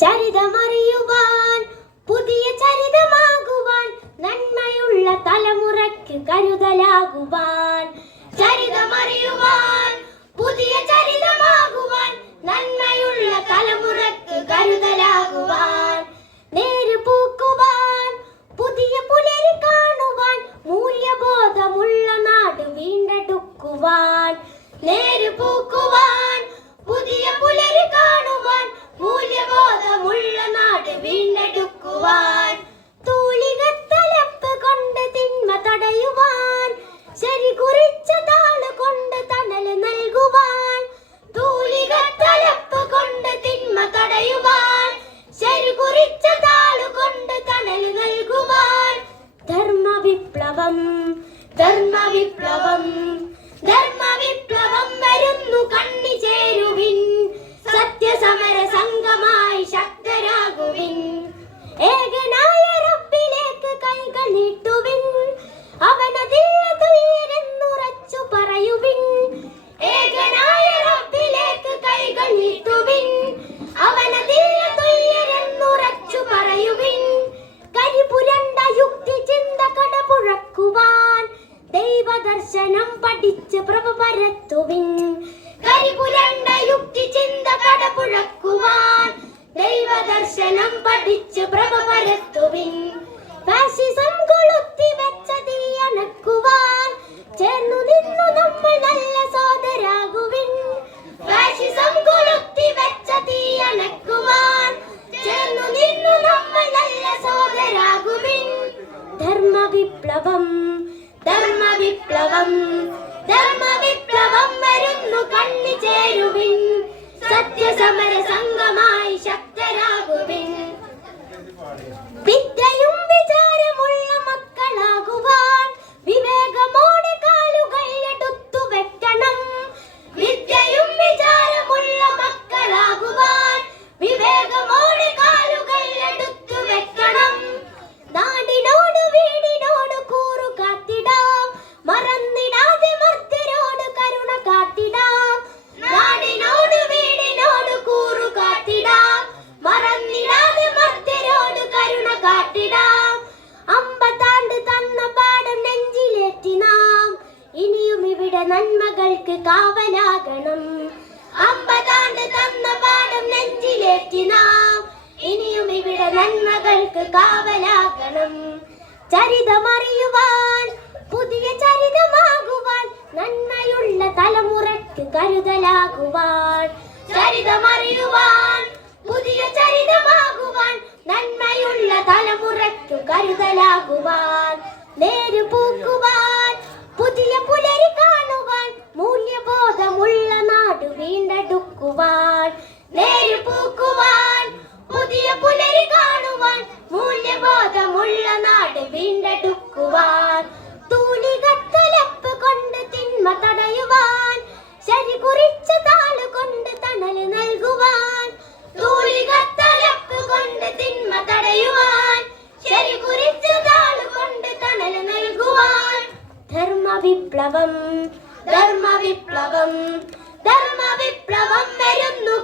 ചരിതമറിയുവാൻ പുതിയ ചരിതമാകുവാൻ നന്മയുള്ള തലമുറയ്ക്ക് കരുതലാകുവാൻ. ചരിതമറിയുവാൻ പുതിയ ചരിതമാകുവാൻ നന്മയുള്ള തലമുറയ്ക്ക് കരുതലാകുവാൻ. നേര് പൂക്കുവാൻ പുതിയ പുലരി കാണുവാൻ മൂല്യബോധമുള്ള നാട് വീണ്ടെടുക്കുവാൻ. നേര് പൂക്കുവാൻ പുതിയ പുലരി കാണുവാൻ മൂല്യബോധമുള്ള നാട് വീണ്ടെടുക്കുവാൻ. തൂലികത്തലപ്പ് കൊണ്ട് തിന്മ തടയുവാൻ ശരി കുറിച്ച താള് കൊണ്ട് തണല് നൽകുവാൻ. തൂലികത്തലപ്പ് കൊണ്ട് തിന്മ തടയുവാൻ ശരി കുറിച്ച താള് കൊണ്ട് തണല് നൽകുവാൻ. ധർമ്മവിപ്ലവം ധർമ്മവിപ്ലവം ധർമ്മവിപ്ലവം വരുന്നു കണ്ണി ചേരുവിൻ. സത്യസമര സംഘമായി ശക്തരാകുവിൻ. ഏകനായ റബ്ബിലേക്ക് കൈകൾ നീട്ടുവിൻ. അവനതില്ല തുല്യരെന്നുറച്ചു പറയുവിൻ. ഏകനായ റബ്ബിലേക്ക് കൈകൾ നീട്ടുവിൻ. അവനതില്ല തുല്യരെന്നുറച്ചു പറയുവിൻ. കരിപുരണ്ട യുക്തി ചിന്ത കടപുഴക്കുവാൻ ദൈവദർശനം പഠിച്ച് പ്രഭ പരത്തുവിൻ. കരിപുരണ്ട യുക്തി ചിന്ത കടപുഴക്കുവാൻ ദൈവദർശനം പഠിച്ച് പ്രഭ പരത്തുവിൻ. ഫാഷിസം കൊളുത്തി വെച്ച തീയണക്കുവാൻ ചേർന്നു നിന്നു നമ്മൾ നല്ല സോദരാകുവിൻ. ഫാഷിസം കൊളുത്തി വെച്ച തീയണക്കുവാൻ ചേർന്നു നിന്നു നമ്മൾ നല്ല സോദരാകുവിൻ. ധർമ്മവിപ്ലവം ധർമ്മവിപ്ലവം ധർമ്മവിപ്ലവം വരുന്നു കണ്ണി ചേരുവിൻ. സത്യസമര സംഘമായി ശക്തരാകുവിൻ. വിദ്യയും വിചാരമുള്ള മക്കളാകുവാൻ വിവേകമോടെ കാലുകൾ എടുത്തു വെക്കണം. വിദ്യയും വിചാരമുള്ള മക്കളാകുവാൻ വിവേകമോടെ കാലുകൾ എടുത്തു വെക്കണം. നാടിനോട് വീടിനോട് കൂറു കാത്തിടാം. മറന്നിടാതെ മർത്യരോട് കരുണ കാട്ടിടാം. നാടിനോട് വീടിനോട് കൂറു കാത്തിടാം. മറന്നിടാതെ മർത്യരോട് കരുണ കാട്ടിടാം. അമ്പതാണ്ട് തന്ന പാഠം നെഞ്ചിലേറ്റി നാം ഇനിയും ഇവിടെ നന്മകൾക്ക് കാവലാകണം. അമ്പതാണ്ട് തന്ന പാഠം നെഞ്ചിലേറ്റി നാം ഇനിയും ഇവിടെ നന്മകൾക്ക് കാവലാകണം. ചരിതമറിയുവാൻ പുതിയ ചരിതമാകുവാൻ നന്മയുള്ള തലമുറയ്ക്ക് കരുതലാകുവാൻ. ചരിതമറിയുവാൻ പുതിയ ചരിതമാകുവാൻ നന്മയുള്ള തലമുറയ്ക്ക് കരുതലാകുവാൻ. നേര് പൂക്കുവാൻ പുതിയ പുലരി കാണുവാൻ മൂല്യബോധമുള്ള നാട് വീണ്ടെടുക്കുവാൻ. നേര് പൂക്കുവാൻ പുതിയ പുലരി കാണുവാൻ മൂല്യബോധമുള്ള നാട് വീണ്ടെടുക്കുവാൻ. തൂലികത്തലപ്പ് കൊണ്ട് തിന്മ തടയുവാൻ ശരി കുറിച്ച താള് കൊണ്ട് തണല് നൽകുവാൻ. തൂലികത്തലപ്പ് കൊണ്ട് തിന്മ തടയുവാൻ ശരി കുറിച്ച താള് കൊണ്ട് തണല് നൽകുവാൻ. ധർമ്മവിപ്ലവം ധർമ്മവിപ്ലവം ധർമ്മവിപ്ലവം വരുന്നു